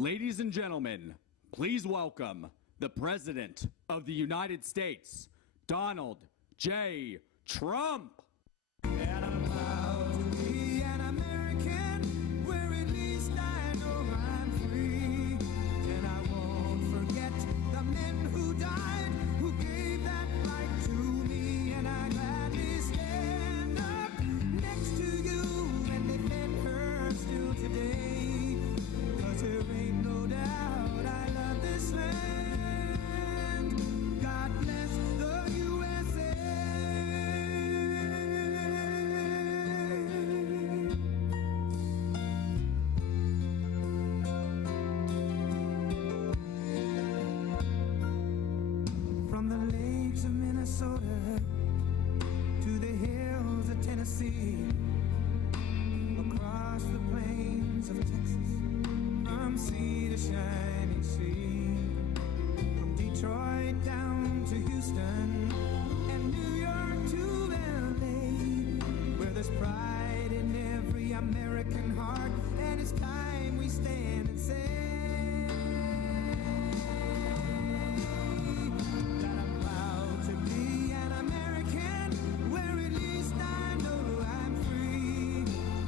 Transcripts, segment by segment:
Ladies and gentlemen, please welcome the President of the United States, Donald J. Trump. And I'm proud to be an American, where at least I know I'm free. And I won't forget the men who died, who gave that right to me. And I gladly stand up next to you and defend her still today. 'Cause there ain't no doubt I love this land. God bless the USA. From the lakes of Minnesota to the hills of Tennessee, across the plains of Texas, from sea to shining sea, from Detroit down to Houston and New York to LA, where there's pride in every American heart, and it's time we stand and say that I'm proud to be an American, where at least I know I'm free.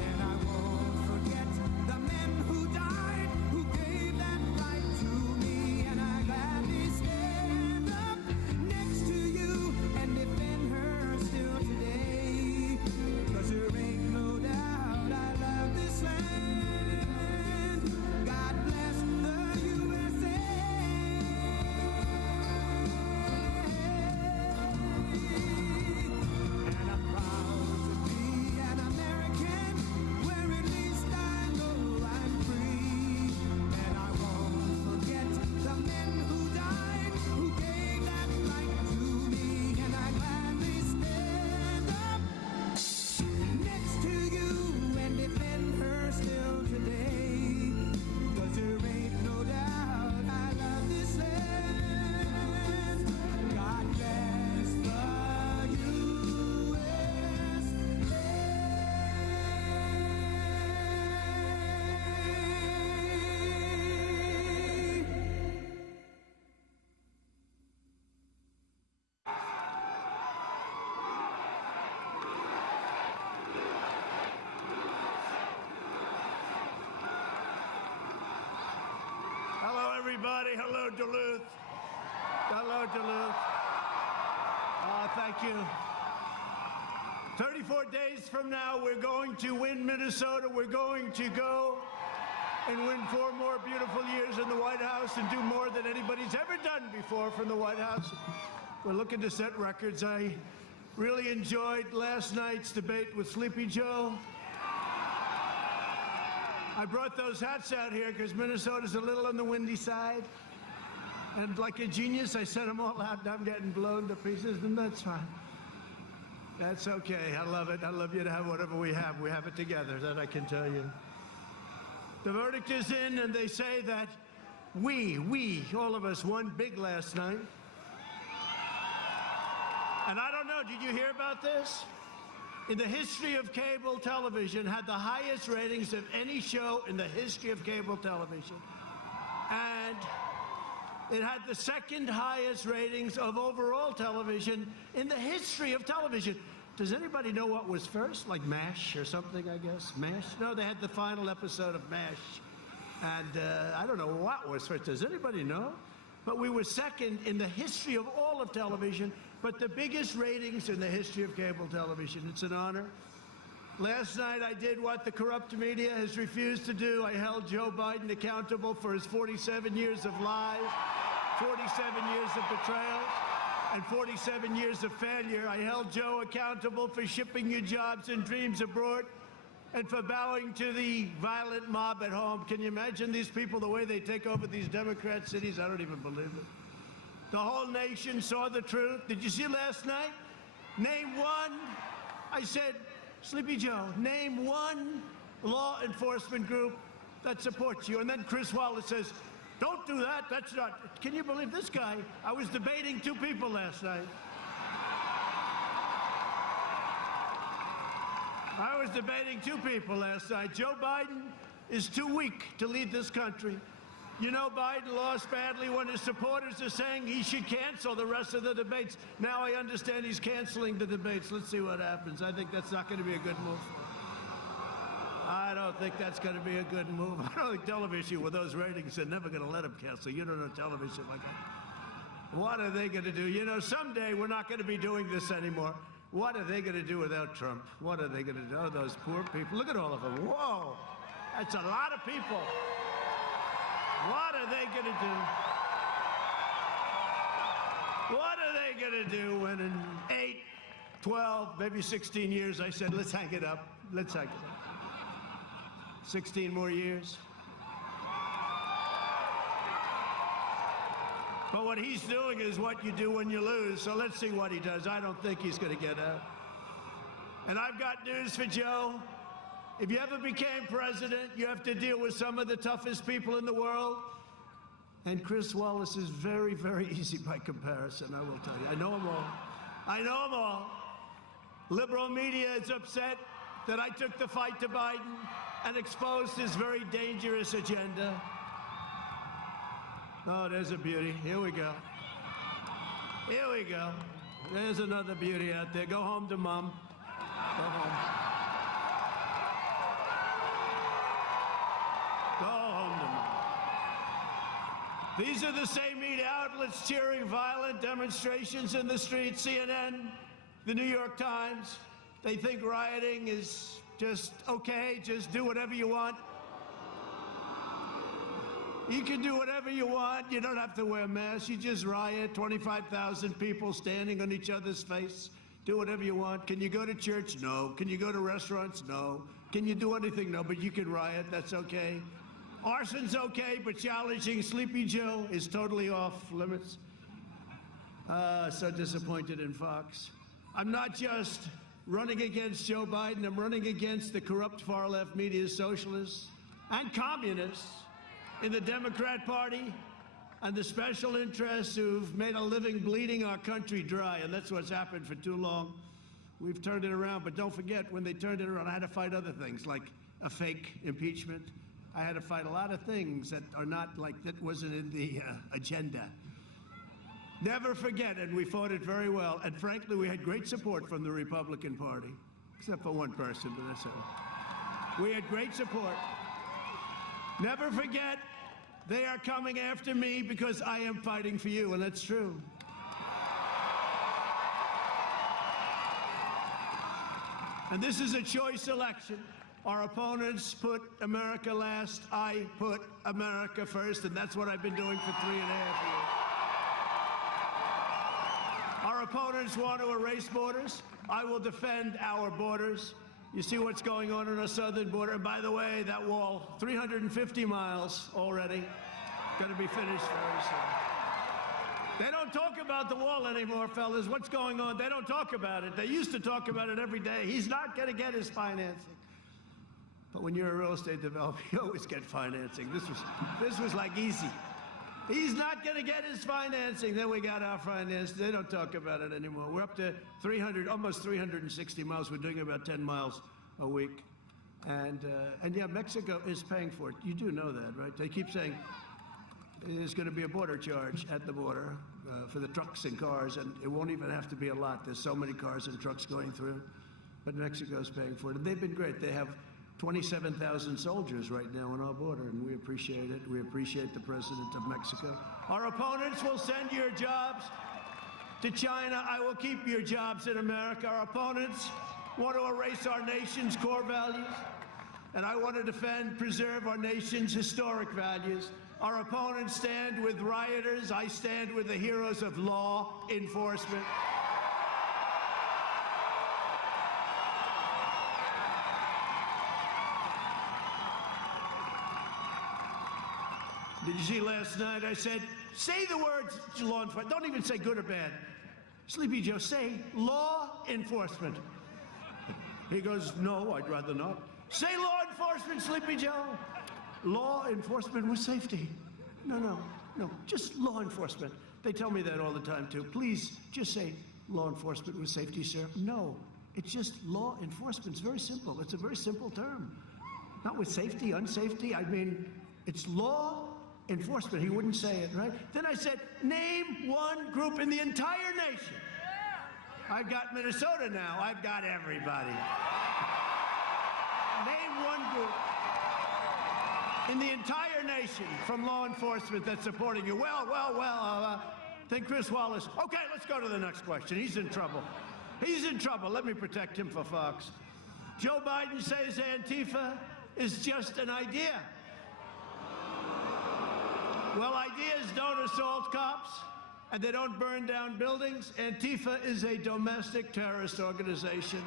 And I won't forget the men who died, who gave that right to me. And I gladly stand up next to you and defend her still today. 'Cause there ain't no doubt I love this land. God bless the USA. And I'm proud to be an American, where at least I know I'm free. And I won't forget the men who died, who gave that right to me. And I gladly stand up next to you and defend her still today. 'Cause there ain't no doubt I love this land. God bless the USA. Hello, everybody. Hello, Duluth. Hello, Duluth. Thank you. 34 days from now, we're going to win Minnesota. We're going to go and win 4 more beautiful years in the White House and do more than anybody's ever done before from the White House. We're looking to set records. I really enjoyed last night's debate with Sleepy Joe. I brought those hats out here because Minnesota's a little on the windy side. And like a genius, I sent them all out, and I'm getting blown to pieces, and that's fine. That's okay. I love it. I love you to have whatever we have. We have it together, that I can tell you. The verdict is in, and they say that we, all of us, won big last night. And I don't know, did you hear about this? In the history of cable television, had the highest ratings of any show in the history of cable television. And it had the second highest ratings of overall television in the history of television. Does anybody know what was first? Like MASH or something, I guess? MASH? No, they had the final episode of MASH. And I don't know what was first. Does anybody know? But we were second in the history of all of television, but the biggest ratings in the history of cable television. It's an honor. Last night I did what the corrupt media has refused to do. I held Joe Biden accountable for his 47 years of lies, 47 years of betrayals, and 47 years of failure. I held Joe accountable for shipping your jobs and dreams abroad and for bowing to the violent mob at home. Can you imagine these people, the way they take over these Democrat cities? I don't even believe it. The whole nation saw the truth. Did you see last night? Name one. I said, Sleepy Joe, name one law enforcement group that supports you. And then Chris Wallace says, don't do that. That's not. Can you believe this guy? I was debating 2 people last night. I was debating 2 people last night. Joe Biden is too weak to lead this country. You know, Biden lost badly when his supporters are saying he should cancel the rest of the debates. Now I understand he's canceling the debates. Let's see what happens. I think that's not going to be a good move for him. I don't think that's going to be a good move. I don't think television with those ratings are never going to let him cancel. You don't know television like that. What are they going to do? You know, someday we're not going to be doing this anymore. What are they going to do without Trump? What are they going to do? Oh, those poor people. Look at all of them. Whoa. That's a lot of people. What are they going to do? What are they going to do when in 8, 12, maybe 16 years I said, let's hang it up. Let's hang it up. 16 more years. But what he's doing is what you do when you lose, so let's see what he does. I don't think he's going to get out. And I've got news for Joe. If you ever became president, you have to deal with some of the toughest people in the world. And Chris Wallace is very, very easy by comparison, I will tell you. I know them all. I know them all. Liberal media is upset that I took the fight to Biden and exposed his very dangerous agenda. Oh, there's a beauty. Here we go. Here we go. There's another beauty out there. Go home to Mom. Go home. Go home to Mom. These are the same media outlets cheering violent demonstrations in the streets. CNN, the New York Times. They think rioting is just okay, just do whatever you want. You can do whatever you want. You don't have to wear masks. You just riot. 25,000 people standing on each other's face. Do whatever you want. Can you go to church? No. Can you go to restaurants? No. Can you do anything? No, but you can riot. That's okay. Arson's okay, but challenging Sleepy Joe is totally off limits. So disappointed in Fox. I'm not just running against Joe Biden. I'm running against the corrupt far-left media socialists and communists in the Democrat Party and the special interests who've made a living bleeding our country dry, and that's what's happened for too long. We've turned it around, but don't forget, when they turned it around, I had to fight other things, like a fake impeachment. I had to fight a lot of things that are not like, that wasn't in the agenda. Never forget, and we fought it very well, and frankly, we had great support from the Republican Party, except for one person, but that's it. We had great support. Never forget, they are coming after me because I am fighting for you, and that's true. And this is a choice election. Our opponents put America last. I put America first, and that's what I've been doing for 3.5 years. Our opponents want to erase borders. I will defend our borders. You see what's going on our southern border. And by the way, that wall, 350 miles already, going to be finished very soon. They don't talk about the wall anymore, fellas. What's going on? They don't talk about it. They used to talk about it every day. He's not going to get his financing. But when you're a real estate developer, you always get financing. This was like easy. He's not going to get his financing. Then we got our financing. They don't talk about it anymore. We're up to almost 360 miles. We're doing about 10 miles a week. And yeah, Mexico is paying for it. You do know that, right? They keep saying there's going to be a border charge at the border for the trucks and cars, and it won't even have to be a lot. There's so many cars and trucks going through. But Mexico's paying for it. And they've been great. They have 27,000 soldiers right now on our border, and we appreciate it. We appreciate the president of Mexico. Our opponents will send your jobs to China. I will keep your jobs in America. Our opponents want to erase our nation's core values, and I want to defend, preserve our nation's historic values. Our opponents stand with rioters. I stand with the heroes of law enforcement. Did you see last night? I said, say the words law enforcement. Don't even say good or bad. Sleepy Joe, say law enforcement. He goes, no, I'd rather not. Say law enforcement, Sleepy Joe. Law enforcement with safety. No, just law enforcement. They tell me that all the time, too. Please, just say law enforcement with safety, sir. No, it's just law enforcement. It's very simple. It's a very simple term. Not with safety, unsafety. I mean, it's law enforcement. He wouldn't say it, right? Then I said, name one group in the entire nation. I've got Minnesota now. I've got everybody. Name one group in the entire nation from law enforcement that's supporting you. Well, then Chris Wallace. Okay, let's go to the next question. He's in trouble. He's in trouble. Let me protect him for Fox. Joe Biden says Antifa is just an idea. Well, ideas don't assault cops, and they don't burn down buildings. Antifa is a domestic terrorist organization.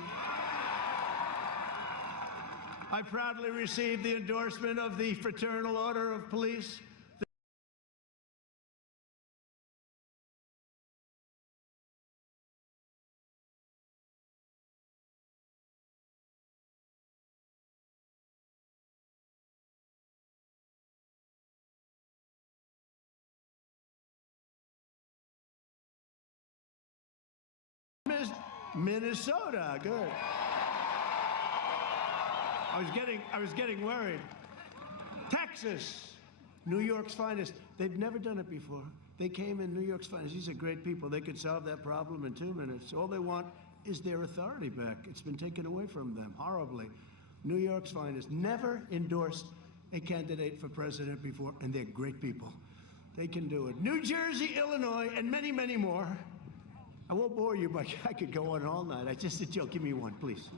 I proudly received the endorsement of the Fraternal Order of Police. Minnesota, good. I was getting worried. Texas, New York's finest. They've never done it before. They came in New York's finest. These are great people. They could solve that problem in 2 minutes. All they want is their authority back. It's been taken away from them horribly. New York's finest never endorsed a candidate for president before, and they're great people. They can do it. New Jersey, Illinois, and many, many more. I won't bore you, but I could go on all night. I just a joke. Give me one, please.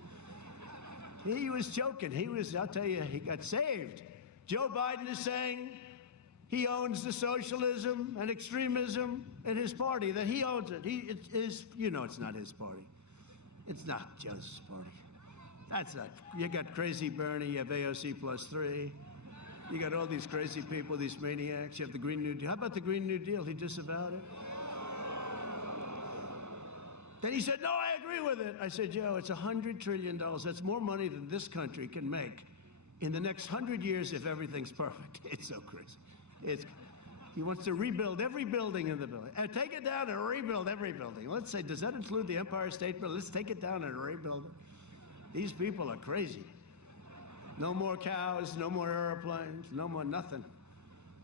He was joking. I'll tell you, he got saved. Joe Biden is saying he owns the socialism and extremism in his party, that he owns it. It is, you know, it's not his party. It's not Joe's party. That's not. You got crazy Bernie, you have AOC +3. You got all these crazy people, these maniacs. You have the Green New Deal. How about the Green New Deal? He disavowed it. Then he said, no, I agree with it. I said, Joe, it's $100 trillion. That's more money than this country can make in the next 100 years if everything's perfect. It's so crazy. He wants to rebuild every building in the building. And take it down and rebuild every building. Let's say, does that include the Empire State Building? Let's take it down and rebuild it. These people are crazy. No more cows, no more airplanes, no more nothing.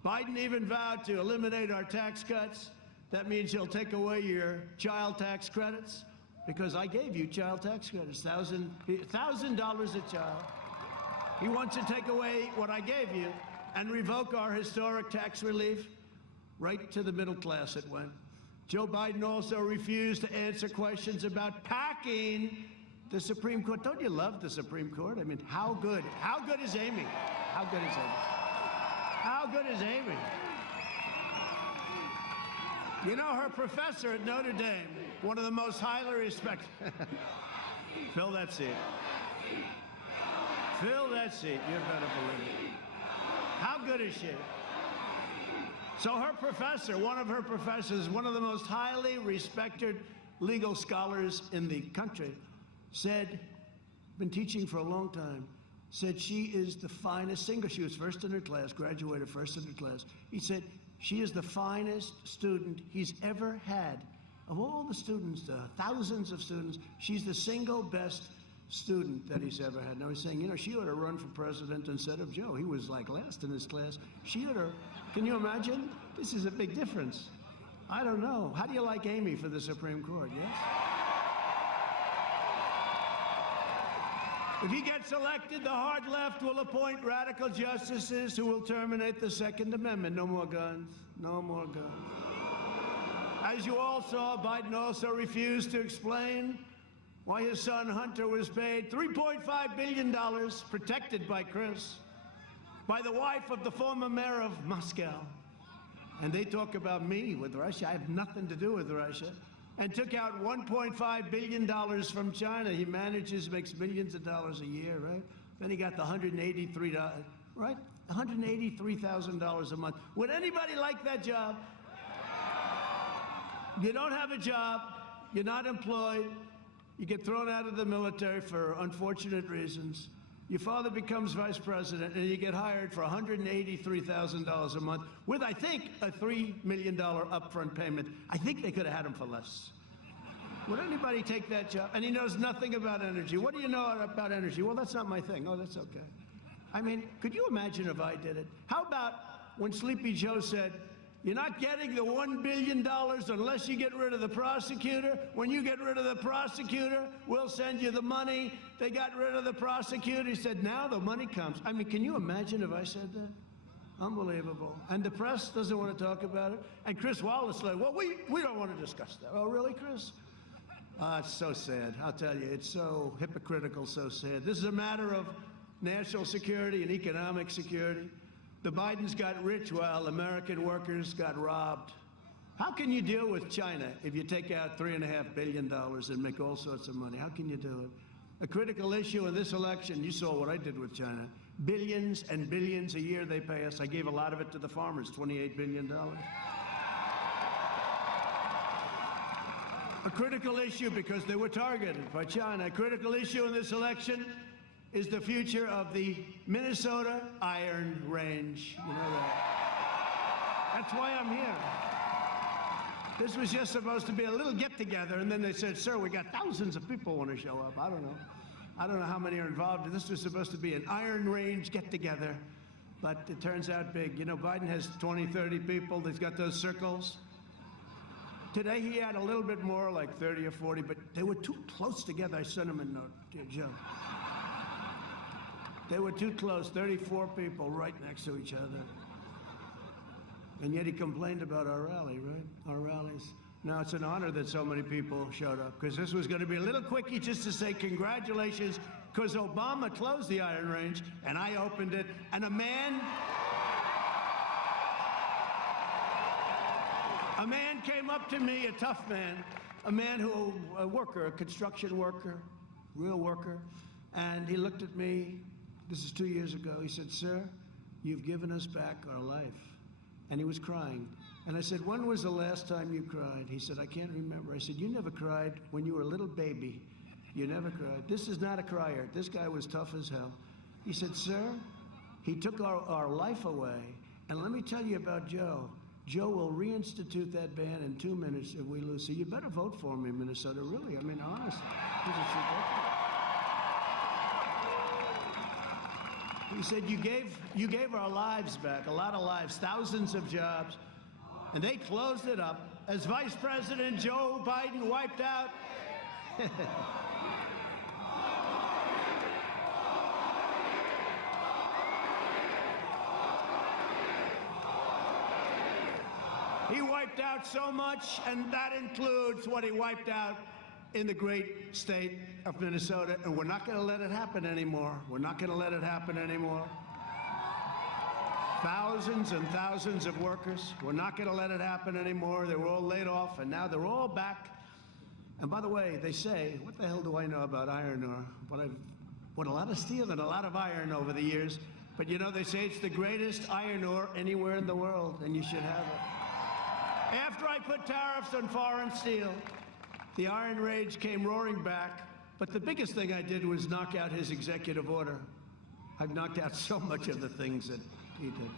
Biden even vowed to eliminate our tax cuts. That means he'll take away your child tax credits, because I gave you child tax credits, $1,000 a child. He wants to take away what I gave you and revoke our historic tax relief. Right to the middle class it went. Joe Biden also refused to answer questions about packing the Supreme Court. Don't you love the Supreme Court? I mean, how good is Amy? How good is Amy? How good is Amy? You know, her professor at Notre Dame, one of the most highly respected. Fill that seat. Fill that seat. You better believe it. How good is she? So her professor, one of her professors, one of the most highly respected legal scholars in the country, said, been teaching for a long time, said she is the finest singer. She was first in her class, graduated first in her class. He said, she is the finest student he's ever had. Of all the students, thousands of students, she's the single best student that he's ever had. Now he's saying, you know, she ought to run for president instead of Joe. He was like last in his class. She ought to, can you imagine? This is a big difference. I don't know. How do you like Amy for the Supreme Court, yes? If he gets elected, the hard left will appoint radical justices who will terminate the Second Amendment. No more guns. No more guns. As you all saw, Biden also refused to explain why his son Hunter was paid $3.5 billion, protected by Chris, by the wife of the former mayor of Moscow. And they talk about me with Russia. I have nothing to do with Russia. And took out $1.5 billion from China. He makes millions of dollars a year, right? Then he got the $183, right? $183,000 a month. Would anybody like that job? You don't have a job, you're not employed, you get thrown out of the military for unfortunate reasons. Your father becomes vice president, and you get hired for $183,000 a month with, I think, a $3 million upfront payment. I think they could have had him for less. Would anybody take that job? And he knows nothing about energy. What do you know about energy? Well, that's not my thing. Oh, that's okay. I mean, could you imagine if I did it? How about when Sleepy Joe said, "You're not getting the $1 billion unless you get rid of the prosecutor. When you get rid of the prosecutor, we'll send you the money." They got rid of the prosecutor. He said, "Now the money comes." I mean, can you imagine if I said that? Unbelievable. And the press doesn't want to talk about it. And Chris Wallace said, "Well, we don't want to discuss that." Oh, really, Chris? It's so sad. I'll tell you, it's so hypocritical, so sad. This is a matter of national security and economic security. The Bidens got rich while American workers got robbed. How can you deal with China if you take out $3.5 billion and make all sorts of money? How can you do it? A critical issue in this election, you saw what I did with China. Billions and billions a year they pay us. I gave a lot of it to the farmers, $28 billion. A critical issue because they were targeted by China. A critical issue in this election is the future of the Minnesota Iron Range. You know that. That's why I'm here. This was just supposed to be a little get-together, and then they said, "Sir, we got thousands of people want to show up." I don't know. I don't know how many are involved. This was supposed to be an Iron Range get-together, but it turns out big. You know, Biden has 20, 30 people. He's got those circles. Today he had a little bit more, like 30 or 40, but they were too close together. I sent him a note, dear Joe. They were too close, 34 people right next to each other. And yet he complained about our rally, right? Our rallies. Now it's an honor that so many people showed up, because this was going to be a little quickie just to say congratulations, because Obama closed the Iron Range and I opened it, and a man came up to me, a tough man, a worker, a construction worker, real worker, and he looked at me. This is 2 years ago. He said, "Sir, you've given us back our life." And he was crying. And I said, "When was the last time you cried?" He said, "I can't remember." I said, "You never cried when you were a little baby. You never cried." This is not a crier. This guy was tough as hell. He said, "Sir, he took our life away. And let me tell you about Joe. Joe will reinstitute that ban in 2 minutes if we lose. So you better vote for me, Minnesota. Really, I mean, honestly. This is ridiculous." He said, you gave our lives back, a lot of lives, thousands of jobs, and they closed it up as Vice President Joe Biden wiped out. He wiped out so much, and that includes what he wiped out in the great state of Minnesota, and we're not going to let it happen anymore. We're not going to let it happen anymore. Thousands and thousands of workers, we're not going to let it happen anymore. They were all laid off, and now they're all back. And by the way, they say, what the hell do I know about iron ore? But I've bought a lot of steel and a lot of iron over the years. But you know, they say it's the greatest iron ore anywhere in the world, and you should have it. After I put tariffs on foreign steel, the Iron Range came roaring back, but the biggest thing I did was knock out his executive order. I've knocked out so much of the things that he did.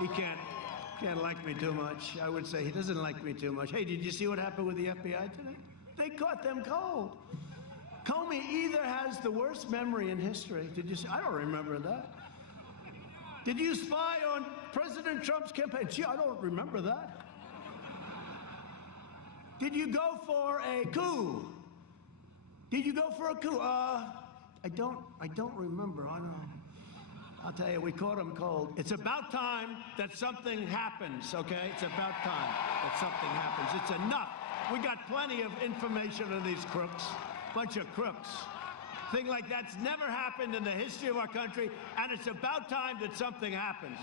He can't like me too much. I would say he doesn't like me too much. Hey, did you see what happened with the FBI today? They caught them cold. Comey either has the worst memory in history. Did you see? I don't remember that. Did you spy on President Trump's campaign? Gee, I don't remember that. Did you go for a coup? Did you go for a coup? I don't remember. I don't. I'll tell you, we caught him cold. It's about time that something happens, okay? It's about time that something happens. It's enough. We got plenty of information on these crooks, bunch of crooks. Thing like that's never happened in the history of our country, and it's about time that something happens.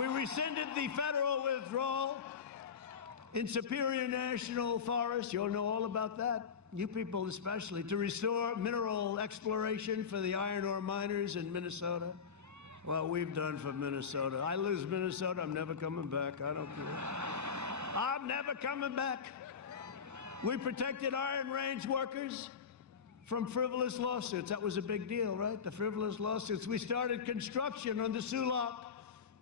We rescinded the federal withdrawal in Superior National Forest. You'll know all about that, you people especially, to restore mineral exploration for the iron ore miners in Minnesota. Well, we've done for Minnesota. I lose Minnesota, I'm never coming back. I don't care. I'm never coming back. We protected Iron Range workers from frivolous lawsuits. That was a big deal, right? The frivolous lawsuits. We started construction on the Sulak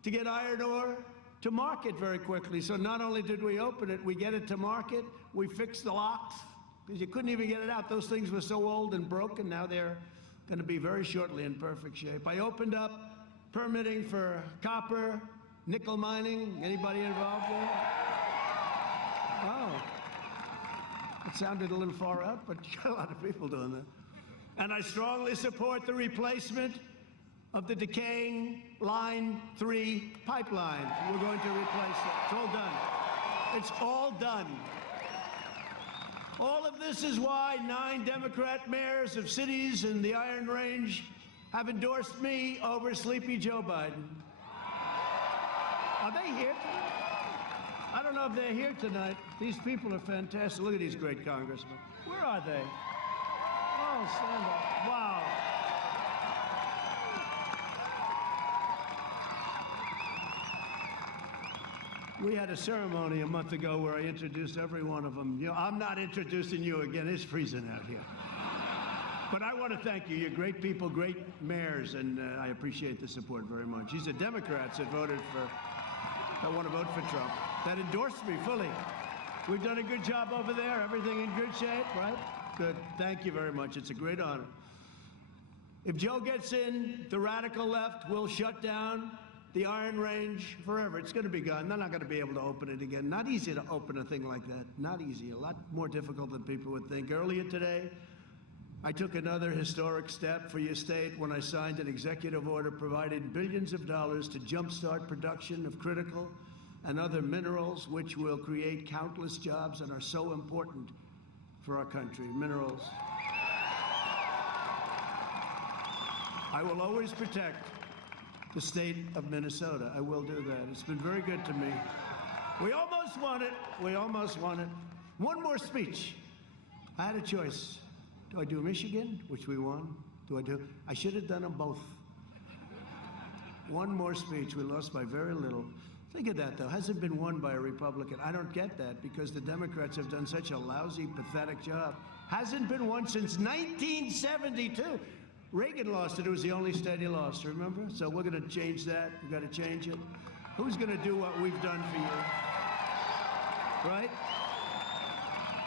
to get iron ore to market very quickly. So not only did we open it, we get it to market, we fixed the locks, because you couldn't even get it out. Those things were so old and broken. Now they're going to be very shortly in perfect shape. I opened up permitting for copper, nickel mining. Anybody involved there? Oh. It sounded a little far out, but you got a lot of people doing that. And I strongly support the replacement of the decaying Line 3 pipeline. We're going to replace it. It's all done. It's all done. All of this is why 9 Democrat mayors of cities in the Iron Range have endorsed me over Sleepy Joe Biden. Are they here tonight? I don't know if they're here tonight. These people are fantastic. Look at these great congressmen. Where are they? Oh, stand up. Wow. We had a ceremony a month ago where I introduced every one of them. You know, I'm not introducing you again. It's freezing out here. But I want to thank you. You're great people, great mayors, and I appreciate the support very much. These are Democrats that voted for, that want to vote for Trump, that endorsed me fully. We've done a good job over there. Everything in good shape, right? Good. Thank you very much. It's a great honor. If Joe gets in, the radical left will shut down the Iron Range forever. It's going to be gone. They're not going to be able to open it again. Not easy to open a thing like that. Not easy. A lot more difficult than people would think. Earlier today, I took another historic step for your state when I signed an executive order providing billions of dollars to jumpstart production of critical and other minerals, which will create countless jobs and are so important for our country. Minerals. I will always protect the state of Minnesota. I will do that. It's been very good to me. We almost won it. We almost won it. One more speech. I had a choice. Do I do Michigan, which we won? I should have done them both. One more speech. We lost by very little. Think of that, though. Hasn't been won by a Republican. I don't get that because the Democrats have done such a lousy, pathetic job. Hasn't been won since 1972. Reagan lost it. It was the only state he lost, remember? So we're going to change that. We've got to change it. Who's going to do what we've done for you? Right?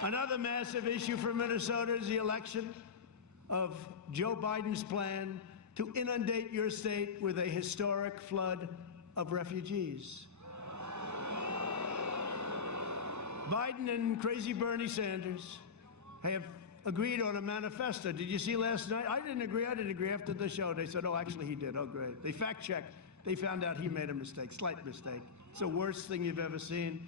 Another massive issue for Minnesota is the election of Joe Biden's plan to inundate your state with a historic flood of refugees. Biden and crazy Bernie Sanders have agreed on a manifesto. Did you see last night? I didn't agree. After the show, they said, oh, actually he did. Oh, great. They fact-checked. They found out he made a mistake, slight mistake. It's the worst thing you've ever seen.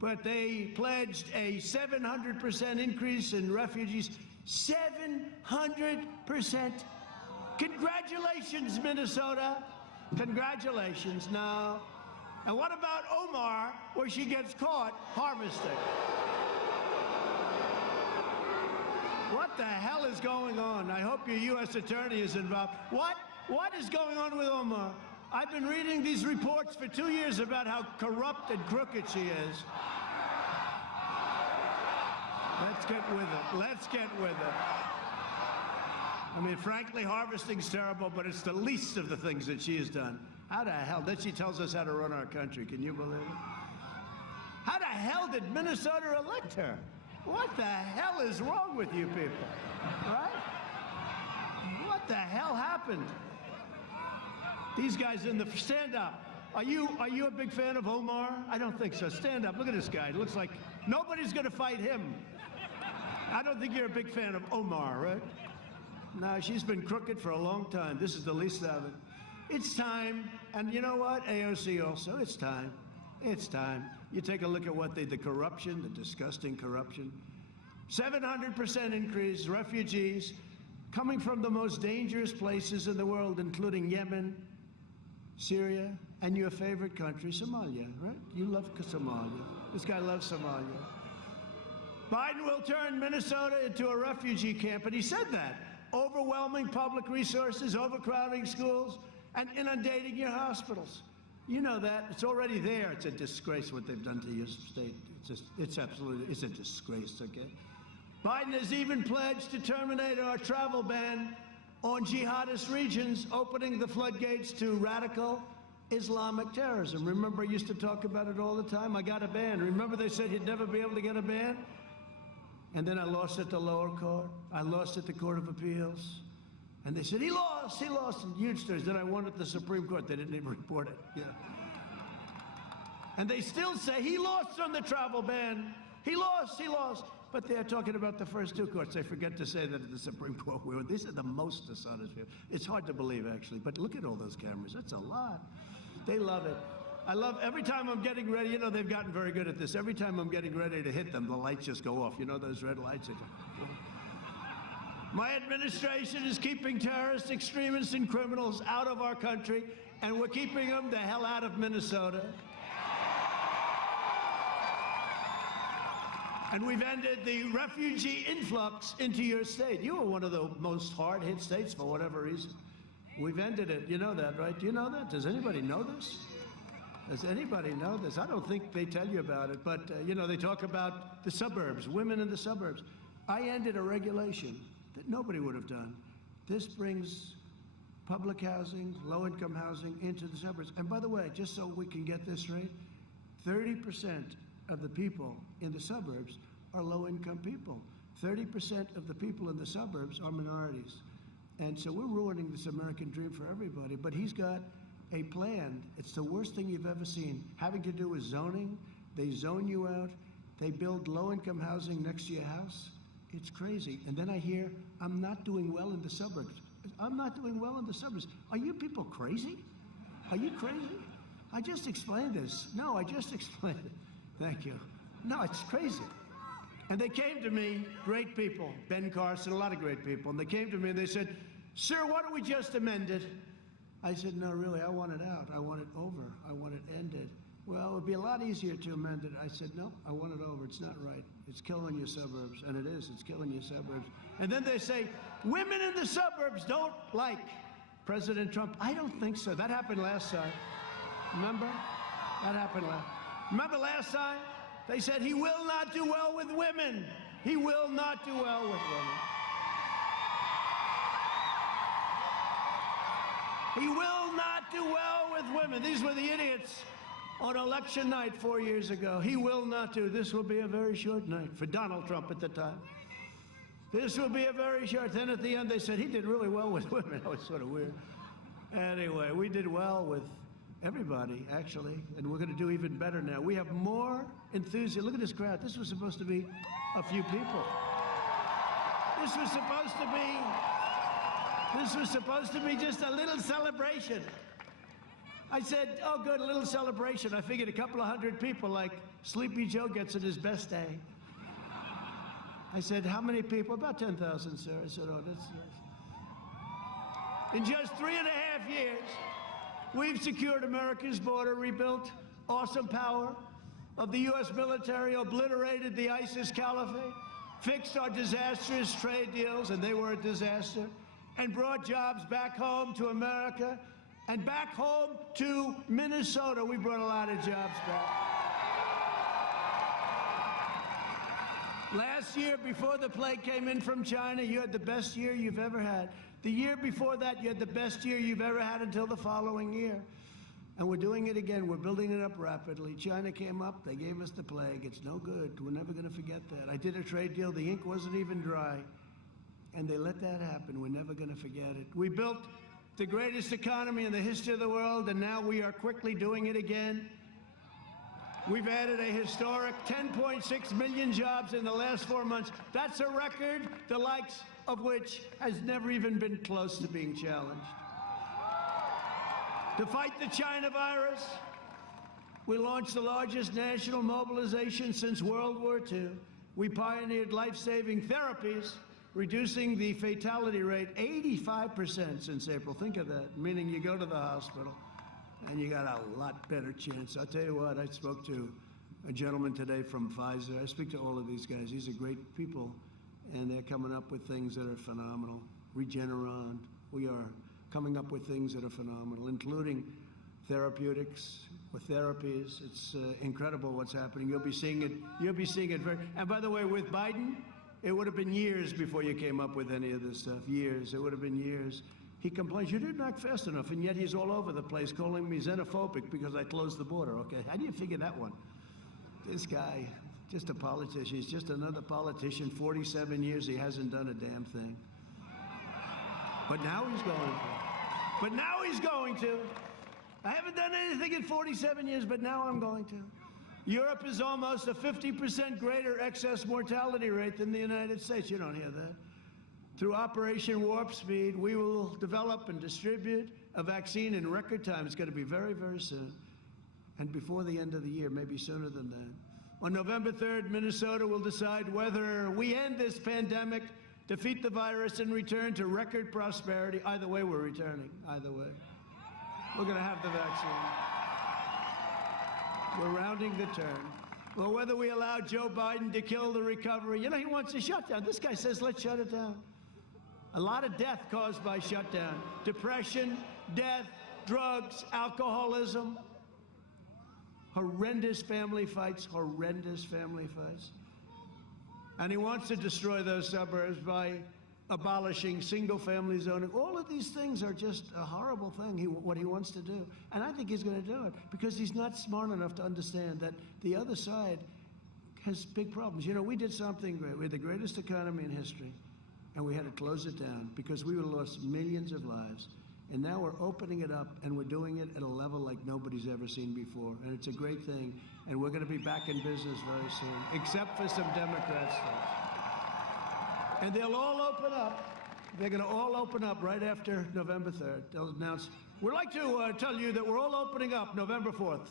But they pledged a 700% increase in refugees. 700%. Congratulations, Minnesota. Congratulations. Now, and what about Omar, where she gets caught harvesting? What the hell is going on? I hope your U.S. attorney is involved. What is going on with Omar? I've been reading these reports for 2 years about how corrupt and crooked she is. Let's get with it. Let's get with it. I mean, frankly, harvesting's terrible, but it's the least of the things that she has done. How the hell? Then she tells us how to run our country. Can you believe it? How the hell did Minnesota elect her? What the hell is wrong with you people? Right? What the hell happened? These guys in the stand up. Are you a big fan of Omar? I don't think so. Stand up. Look at this guy. It looks like nobody's going to fight him. I don't think you're a big fan of Omar, right? No, she's been crooked for a long time. This is the least of it. It's time. And you know what? AOC also. It's time. It's time. You take a look at what the corruption, the disgusting corruption. 700% increase, refugees coming from the most dangerous places in the world, including Yemen, Syria, and your favorite country, Somalia, right? You love Somalia. This guy loves Somalia. Biden will turn Minnesota into a refugee camp, and he said that. Overwhelming public resources, overcrowding schools, and inundating your hospitals. You know that. It's already there. It's a disgrace what they've done to your state. It's a disgrace, okay? Biden has even pledged to terminate our travel ban on jihadist regions, opening the floodgates to radical Islamic terrorism. Remember, I used to talk about it all the time. I got a ban. Remember they said you'd never be able to get a ban? And then I lost at the lower court. I lost at the Court of Appeals. And they said, he lost, in huge stories. Then I won at the Supreme Court. They didn't even report it. Yeah. And they still say, he lost on the travel ban. He lost. But they're talking about the first two courts. They forget to say that at the Supreme Court. These are the most dishonest people. It's hard to believe, actually. But look at all those cameras. That's a lot. They love it. I love, every time I'm getting ready, you know, they've gotten very good at this. Every time I'm getting ready to hit them, the lights just go off. You know those red lights? My administration is keeping terrorists, extremists, and criminals out of our country, and we're keeping them the hell out of Minnesota. And we've ended the refugee influx into your state. You were one of the most hard-hit states for whatever reason. We've ended it. You know that, right? Do you know that? Does anybody know this? Does anybody know this? I don't think they tell you about it, but you know, they talk about the suburbs, women in the suburbs. I ended a regulation that nobody would have done. This brings public housing, low-income housing into the suburbs. And by the way, just so we can get this straight, 30% of the people in the suburbs are low-income people. 30% of the people in the suburbs are minorities. And so we're ruining this American dream for everybody. But he's got a plan. It's the worst thing you've ever seen, having to do with zoning. They zone you out. They build low-income housing next to your house. It's crazy. And then I hear, I'm not doing well in the suburbs. I'm not doing well in the suburbs. Are you people crazy? Are you crazy? I just explained this. No, I just explained it. Thank you. No, it's crazy. And they came to me, great people, Ben Carson, a lot of great people, and they came to me and they said, sir, why don't we just amend it? I said, no, really, I want it out. I want it over. I want it ended. Well, it would be a lot easier to amend it. I said, no, I want it over. It's not right. It's killing your suburbs. And it is. It's killing your suburbs. And then they say, women in the suburbs don't like President Trump. I don't think so. That happened last time. Remember? That happened last. Remember last time? They said he will not do well with women. He will not do well with women. He will not do well with women. These were the idiots on election night 4 years ago. He will not do. This will be a very short night for Donald Trump at the time. This will be a very short. Then at the end they said he did really well with women. That was sort of weird. Anyway, we did well with everybody, actually, and we're going to do even better now. We have more enthusiasm. Look at this crowd. This was supposed to be a few people. This was supposed to be just a little celebration. I said, oh, good, a little celebration. I figured a couple of hundred people like Sleepy Joe gets at his best day. I said, how many people? About 10,000, sir. I said, oh, that's nice. In just 3.5 years, we've secured America's border, rebuilt awesome power of the U.S. military, obliterated the ISIS caliphate, fixed our disastrous trade deals, and they were a disaster, and brought jobs back home to America and back home to Minnesota. We brought a lot of jobs back. Last year, before the plague came in from China, you had the best year you've ever had. The year before that, you had the best year you've ever had until the following year. And we're doing it again. We're building it up rapidly. China came up. They gave us the plague. It's no good. We're never going to forget that. I did a trade deal. The ink wasn't even dry. And they let that happen. We're never going to forget it. We built the greatest economy in the history of the world, and now we are quickly doing it again. We've added a historic 10.6 million jobs in the last 4 months. That's a record, the likes of which has never even been close to being challenged. To fight the China virus, we launched the largest national mobilization since World War II. We pioneered life-saving therapies, reducing the fatality rate 85% since April. Think of that, meaning you go to the hospital and you got a lot better chance. I'll tell you what, I spoke to a gentleman today from Pfizer. I speak to all of these guys. These are great people, and they're coming up with things that are phenomenal. Regeneron, we are coming up with things that are phenomenal, including therapeutics or therapies. It's incredible what's happening. You'll be seeing it. You'll be seeing it very. And by the way, with Biden, it would have been years before you came up with any of this stuff. Years. It would have been years. He complains, you didn't act fast enough, and yet he's all over the place calling me xenophobic because I closed the border. Okay, how do you figure that one? This guy, just a politician. He's just another politician. 47 years, he hasn't done a damn thing. But now he's going to. But now he's going to. I haven't done anything in 47 years, but now I'm going to. Europe is almost a 50% greater excess mortality rate than the United States. You don't hear that. Through Operation Warp Speed, we will develop and distribute a vaccine in record time. It's going to be very, very soon. And before the end of the year, maybe sooner than that. On November 3rd, Minnesota will decide whether we end this pandemic, defeat the virus, and return to record prosperity. Either way, we're returning. Either way. We're going to have the vaccine. We're rounding the turn. Well, whether we allow Joe Biden to kill the recovery, you know, he wants a shutdown. This guy says, let's shut it down. A lot of death caused by shutdown. Depression, death, drugs, alcoholism. Horrendous family fights, horrendous family fights. And he wants to destroy those suburbs by abolishing single-family zoning. All of these things are just a horrible thing, what he wants to do. And I think he's going to do it because he's not smart enough to understand that the other side has big problems. You know, we did something great. We had the greatest economy in history, and we had to close it down because we would have lost millions of lives. And now we're opening it up, and we're doing it at a level like nobody's ever seen before. And it's a great thing, and we're going to be back in business very soon, except for some Democrat stuff. And they'll all open up. They're going to all open up right after November 3rd. They'll announce. We'd like to tell you that we're all opening up November 4th.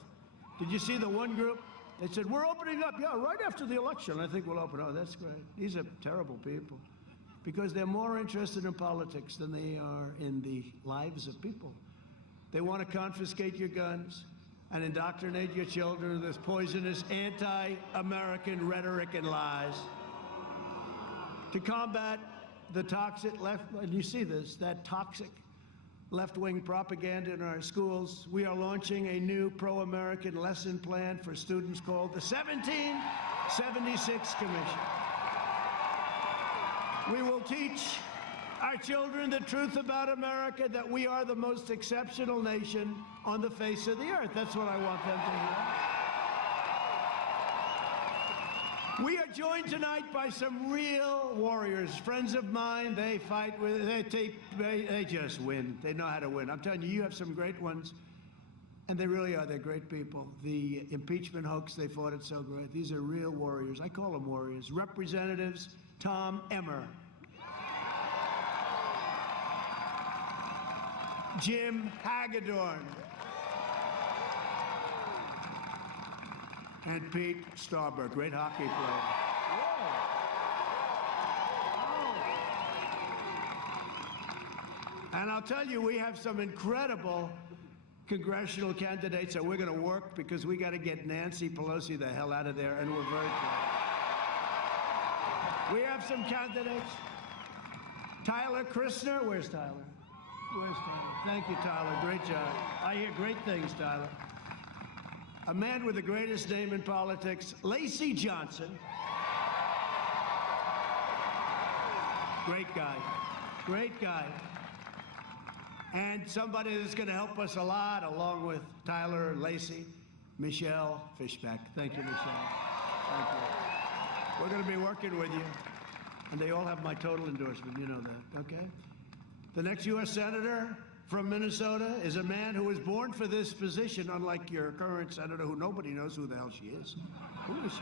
Did you see the one group? They said, we're opening up, yeah, right after the election. I think we'll open up. Oh, that's great. These are terrible people because they're more interested in politics than they are in the lives of people. They want to confiscate your guns and indoctrinate your children with this poisonous anti-American rhetoric and lies. To combat the toxic left, and you see this, that toxic left-wing propaganda in our schools, we are launching a new pro-American lesson plan for students called the 1776 Commission. We will teach our children the truth about America, that we are the most exceptional nation on the face of the earth. That's what I want them to hear. We are joined tonight by some real warriors, friends of mine. They fight with, they just win. They know how to win. I'm telling you, you have some great ones, and they really are. They're great people. The impeachment hoax, they fought it so great. These are real warriors. I call them warriors. Representatives Tom Emmer, Jim Hagedorn, and Pete Stauber, great hockey player. Whoa. And I'll tell you, we have some incredible congressional candidates that we're going to work because we got to get Nancy Pelosi the hell out of there, and we're very proud. We have some candidates. Tyler Christner, where's Tyler? Where's Tyler? Thank you, Tyler, great job. I hear great things, Tyler. A man with the greatest name in politics, Lacey Johnson. Great guy, great guy. And somebody that's going to help us a lot, along with Tyler and Lacey, Michelle Fishback. Thank you, Michelle. Thank you. We're going to be working with you. And they all have my total endorsement, you know that, okay? The next U.S. Senator from Minnesota is a man who was born for this position, unlike your current senator, who nobody knows who the hell she is. Who is she?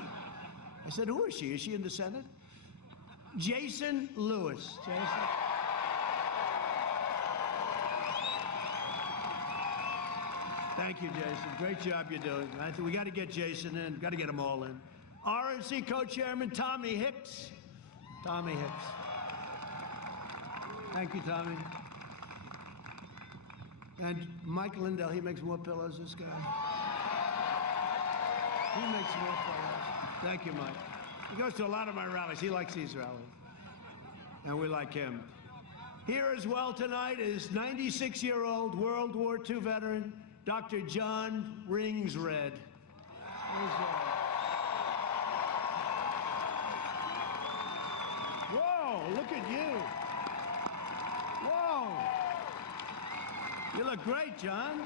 I said, who is she? Is she in the Senate? Jason Lewis. Jason. Thank you, Jason. Great job you're doing. I think we got to get Jason in. Got to get them all in. RNC co-chairman Tommy Hicks. Tommy Hicks. Thank you, Tommy. And Mike Lindell, he makes more pillows, this guy. He makes more pillows. Thank you, Mike. He goes to a lot of my rallies. He likes these rallies. And we like him. Here as well tonight is 96-year-old World War II veteran, Dr. John Ringsred. Whoa, look at you. Whoa. You look great, John.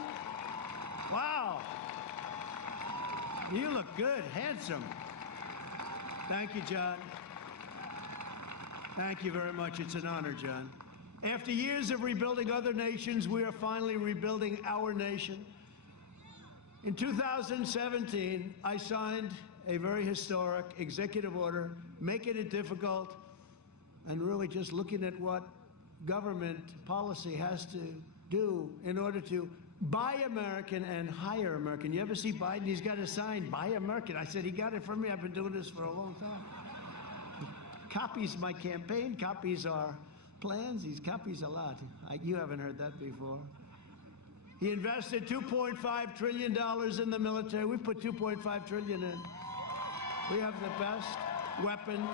Wow. You look good, handsome. Thank you, John. Thank you very much. It's an honor, John. After years of rebuilding other nations, we are finally rebuilding our nation. In 2017, I signed a very historic executive order, making it difficult and really just looking at what government policy has to do in order to buy American and hire American. You ever see Biden? He's got a sign, buy American. I said, he got it from me. I've been doing this for a long time. He copies my campaign, copies our plans. He copies a lot. You haven't heard that before. He invested $2.5 trillion in the military. We put $2.5 trillion in. We have the best weapons,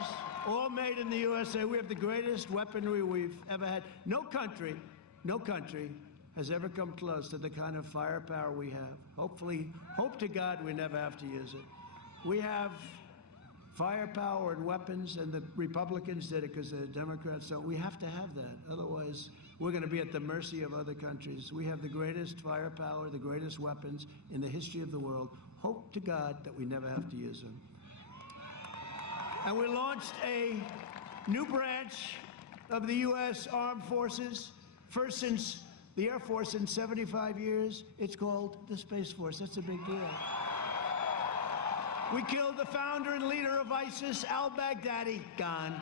all made in the USA. We have the greatest weaponry we've ever had. No country has ever come close to the kind of firepower we have. Hopefully, hope to God we never have to use it. We have firepower and weapons, and the Republicans did it because the Democrats don't. We have to have that. Otherwise, we're going to be at the mercy of other countries. We have the greatest firepower, the greatest weapons in the history of the world. Hope to God that we never have to use them. And we launched a new branch of the U.S. Armed Forces, first since the Air Force in 75 years. It's called the Space Force. That's a big deal. We killed the founder and leader of ISIS, al-Baghdadi, gone.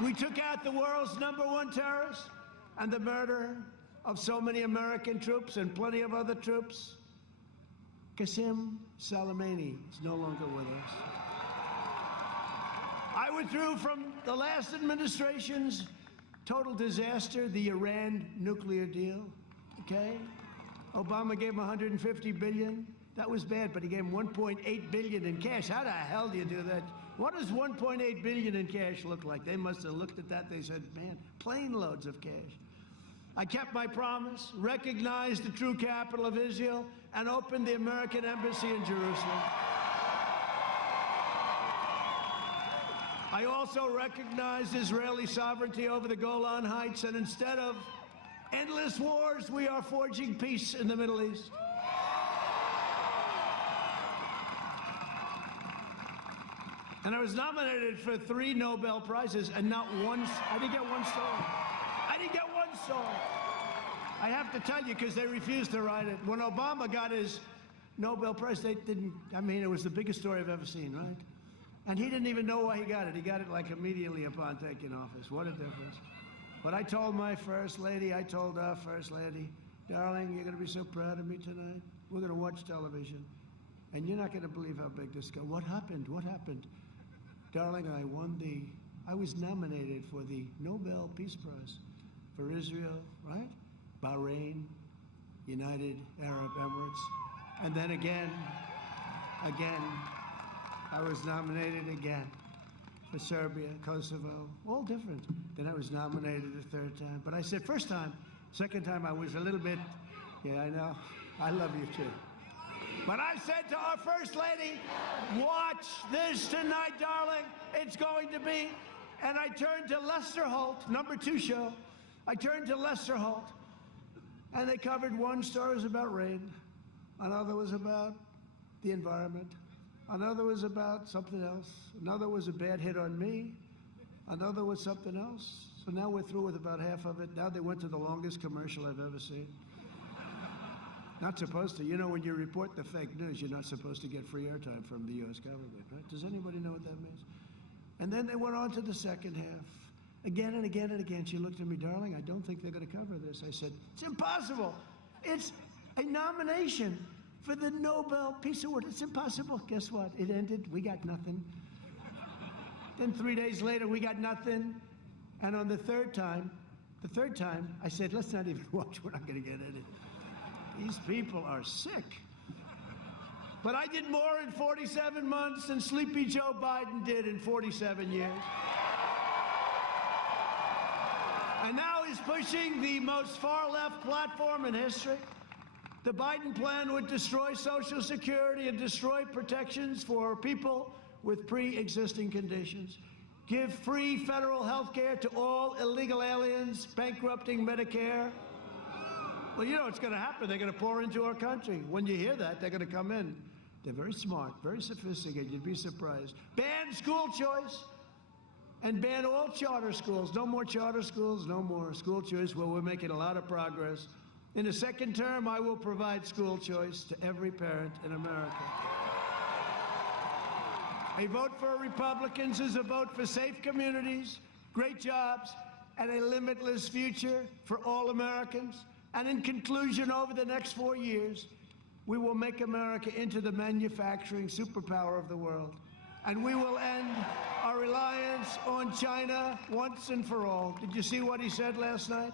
We took out the world's #1 terrorist and the murder of so many American troops and plenty of other troops. Qasem Soleimani is no longer with us. I withdrew from the last administration's total disaster, the Iran nuclear deal, okay? Obama gave him $150 billion. That was bad, but he gave him $1.8 billion in cash. How the hell do you do that? What does $1.8 billion in cash look like? They must have looked at that. They said, man, plane loads of cash. I kept my promise, recognized the true capital of Israel, and opened the American embassy in Jerusalem. I also recognized Israeli sovereignty over the Golan Heights, and instead of endless wars, we are forging peace in the Middle East. And I was nominated for 3 Nobel Prizes, and not once, I didn't get one song. I didn't get one song. I have to tell you, because they refused to write it. When Obama got his Nobel Prize, they didn't, I mean, it was the biggest story I've ever seen, right? And he didn't even know why he got it. He got it like immediately upon taking office. What a difference. But I told my first lady, I told our first lady, darling, you're going to be so proud of me tonight. We're going to watch television. And you're not going to believe how big this got. What happened? What happened? Darling, I was nominated for the Nobel Peace Prize for Israel, right? Bahrain, United Arab Emirates. And then again, I was nominated again for Serbia, Kosovo, all different. Then I was nominated a 3rd time. But I said, first time, second time I was a little bit, yeah, I know, I love you too. But I said to our First Lady, watch this tonight, darling. It's going to be. And I turned to Lester Holt, #2 show. I turned to Lester Holt, and they covered one story was about rain. Another was about the environment. Another was about something else. Another was a bad hit on me. Another was something else. So now we're through with about half of it. Now they went to the longest commercial I've ever seen. Not supposed to. You know, when you report the fake news, you're not supposed to get free airtime from the U.S. government, right? Does anybody know what that means? And then they went on to the second half. Again and again and again. She looked at me, darling, I don't think they're going to cover this. I said, it's impossible. It's a nomination for the Nobel Peace Award. It's impossible. Guess what? It ended. We got nothing. Then 3 days later, we got nothing. And on the third time, I said, let's not even watch. We're not going to get any. These people are sick. But I did more in 47 months than Sleepy Joe Biden did in 47 years. And now he's pushing the most far-left platform in history. The Biden plan would destroy Social Security and destroy protections for people with pre-existing conditions. Give free federal health care to all illegal aliens, bankrupting Medicare. Well, you know what's going to happen. They're going to pour into our country. When you hear that, they're going to come in. They're very smart, very sophisticated. You'd be surprised. Ban school choice and ban all charter schools. No more charter schools, no more school choice. Well, we're making a lot of progress. In a second term, I will provide school choice to every parent in America. A vote for Republicans is a vote for safe communities, great jobs, and a limitless future for all Americans. And in conclusion, over the next 4 years, we will make America into the manufacturing superpower of the world. And we will end our reliance on China once and for all. Did you see what he said last night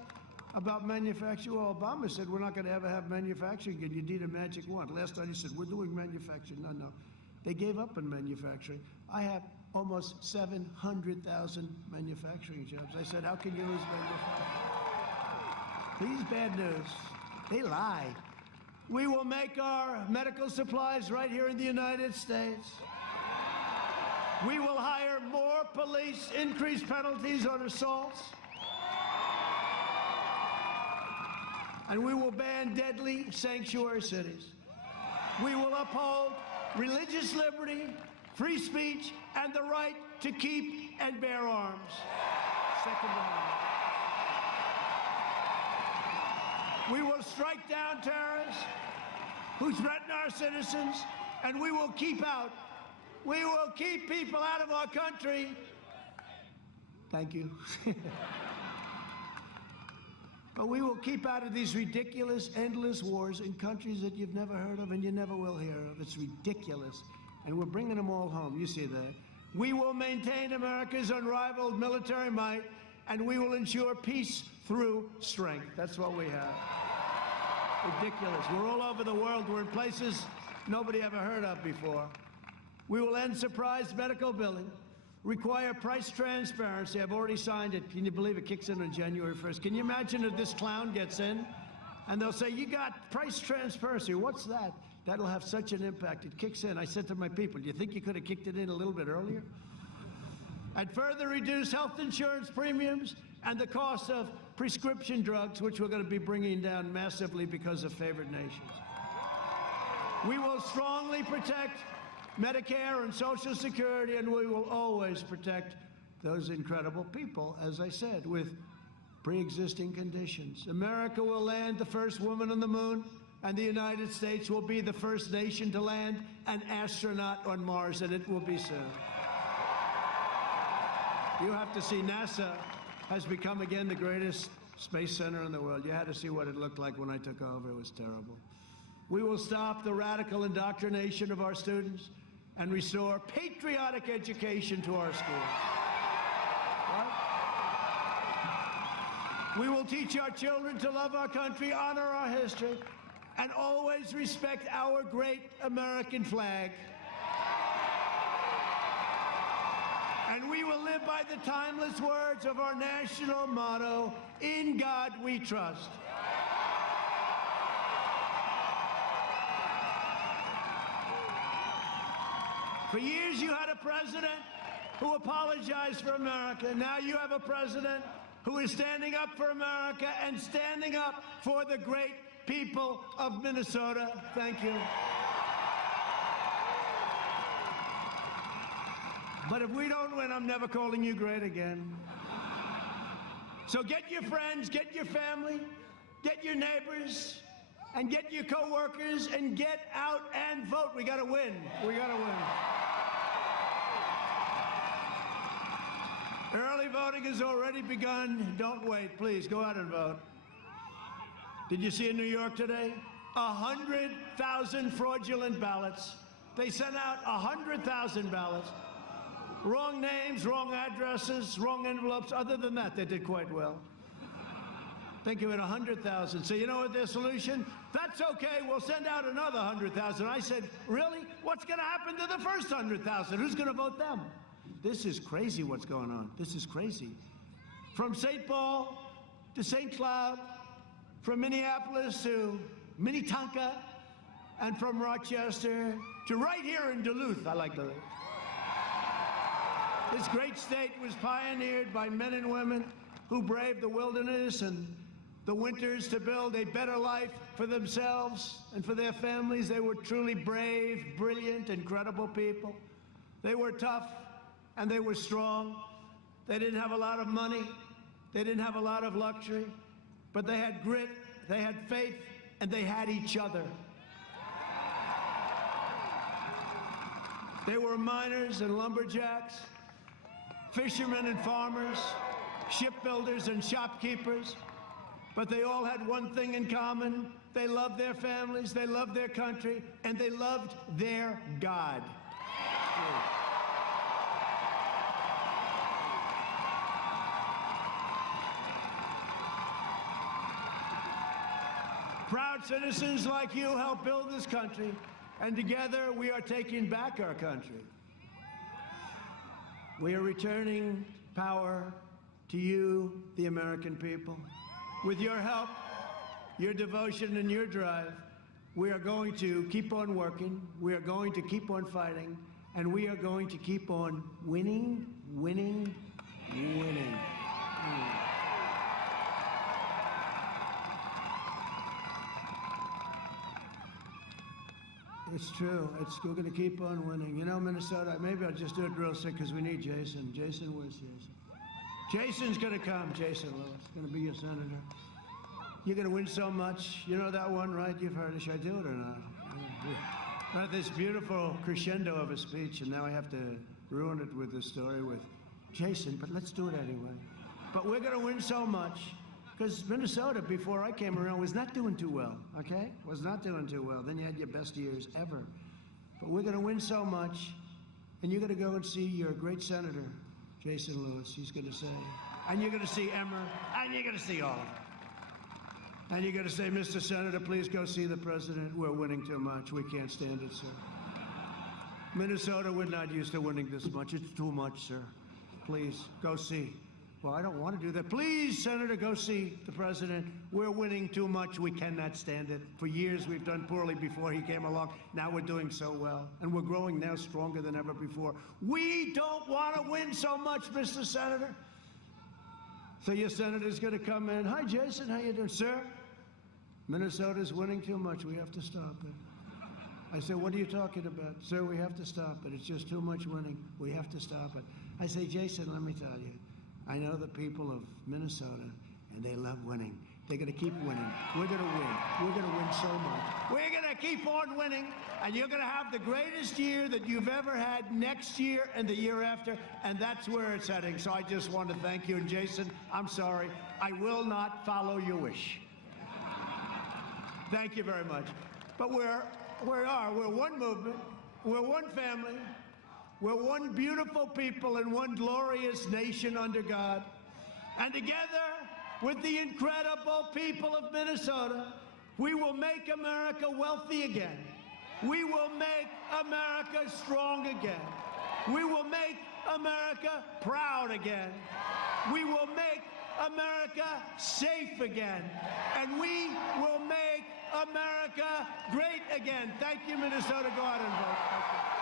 about manufacturing? Well, Obama said we're not going to ever have manufacturing again. You need a magic wand. Last night he said we're doing manufacturing. No. They gave up on manufacturing. I have almost 700,000 manufacturing jobs. I said, how can you lose manufacturing? These bad news, they lie. We will make our medical supplies right here in the United States. We will hire more police, increase penalties on assaults. And we will ban deadly sanctuary cities. We will uphold religious liberty, free speech, and the right to keep and bear arms. Second Amendment. We will strike down terrorists who threaten our citizens, and we will keep people out of our country. Thank you. But we will keep out of these ridiculous, endless wars in countries that you've never heard of and you never will hear of. It's ridiculous. And we're bringing them all home. You see that. We will maintain America's unrivaled military might, and we will ensure peace through strength. That's what we have. Ridiculous. We're all over the world. We're in places nobody ever heard of before. We will end surprise medical billing, require price transparency. I've already signed it. Can you believe it kicks in on January 1st? Can you imagine if this clown gets in and they'll say, you got price transparency. What's that? That'll have such an impact. It kicks in. I said to my people, do you think you could have kicked it in a little bit earlier? And further reduce health insurance premiums and the cost of prescription drugs, which we're going to be bringing down massively because of favored nations. We will strongly protect Medicare and Social Security, and we will always protect those incredible people, as I said, with pre-existing conditions. America will land the first woman on the moon, and the United States will be the first nation to land an astronaut on Mars, and it will be soon. You have to see NASA has become again the greatest space center in the world. You had to see what it looked like when I took over. It was terrible. We will stop the radical indoctrination of our students and restore patriotic education to our schools. Right? We will teach our children to love our country, honor our history, and always respect our great American flag. And we will live by the timeless words of our national motto, "In God we trust." For years you had a president who apologized for America. Now you have a president who is standing up for America and standing up for the great people of Minnesota. Thank you. But if we don't win, I'm never calling you great again. So get your friends, get your family, get your neighbors, and get your co-workers, and get out and vote. We gotta win. We gotta win. Early voting has already begun. Don't wait, please. Go out and vote. Did you see in New York today? 100,000 fraudulent ballots. They sent out 100,000 ballots. Wrong names, wrong addresses, wrong envelopes. Other than that, they did quite well. Think of it, 100,000. So you know what their solution? That's okay, we'll send out another 100,000. I said, really? What's gonna happen to the first 100,000? Who's gonna vote them? This is crazy what's going on. This is crazy. From St. Paul to St. Cloud, from Minneapolis to Minnetonka, and from Rochester to right here in Duluth. I like Duluth. This great state was pioneered by men and women who braved the wilderness and the winters to build a better life for themselves and for their families. They were truly brave, brilliant, incredible people. They were tough and they were strong. They didn't have a lot of money. They didn't have a lot of luxury. But they had grit, they had faith, and they had each other. They were miners and lumberjacks, fishermen and farmers, shipbuilders and shopkeepers. But they all had one thing in common. They loved their families, they loved their country, and they loved their God. Proud citizens like you help build this country, and together we are taking back our country. We are returning power to you, the American people. With your help, your devotion, and your drive, we are going to keep on working, we are going to keep on fighting, and we are going to keep on winning, winning, winning. It's true. We're going to keep on winning. You know, Minnesota, maybe I'll just do it real sick because we need Jason. Jason, where's Jason? Jason's going to come. Jason Lewis, going to be your senator. You're going to win so much. You know that one, right? You've heard it. Should I do it or not? Not this beautiful crescendo of a speech, and now I have to ruin it with this story with Jason, but let's do it anyway. But we're going to win so much. Because Minnesota, before I came around, was not doing too well, okay? Was not doing too well. Then you had your best years ever. But we're going to win so much, and you're going to go and see your great senator, Jason Lewis. He's going to say, and you're going to see Emmer, and you're going to see all of them. And you're going to say, Mr. Senator, please go see the president. We're winning too much. We can't stand it, sir. Minnesota, we're not used to winning this much. It's too much, sir. Please, go see. Well, I don't want to do that. Please, Senator, go see the president. We're winning too much. We cannot stand it. For years, we've done poorly before he came along. Now we're doing so well. And we're growing now stronger than ever before. We don't want to win so much, Mr. Senator. So your senator's going to come in. Hi, Jason. How you doing? Sir, Minnesota's winning too much. We have to stop it. I said, what are you talking about? Sir, we have to stop it. It's just too much winning. We have to stop it. I say, Jason, let me tell you. I know the people of Minnesota, and they love winning. They're going to keep winning. We're going to win. We're going to win so much. We're going to keep on winning, and you're going to have the greatest year that you've ever had next year and the year after, and that's where it's heading. So I just want to thank you. And Jason, I'm sorry. I will not follow your wish. Thank you very much. But we're one movement. We're one family. We're one beautiful people and one glorious nation under God. And together with the incredible people of Minnesota, we will make America wealthy again. We will make America strong again. We will make America proud again. We will make America safe again. And we will make America great again. Thank you, Minnesota. Go out and vote. Thank you.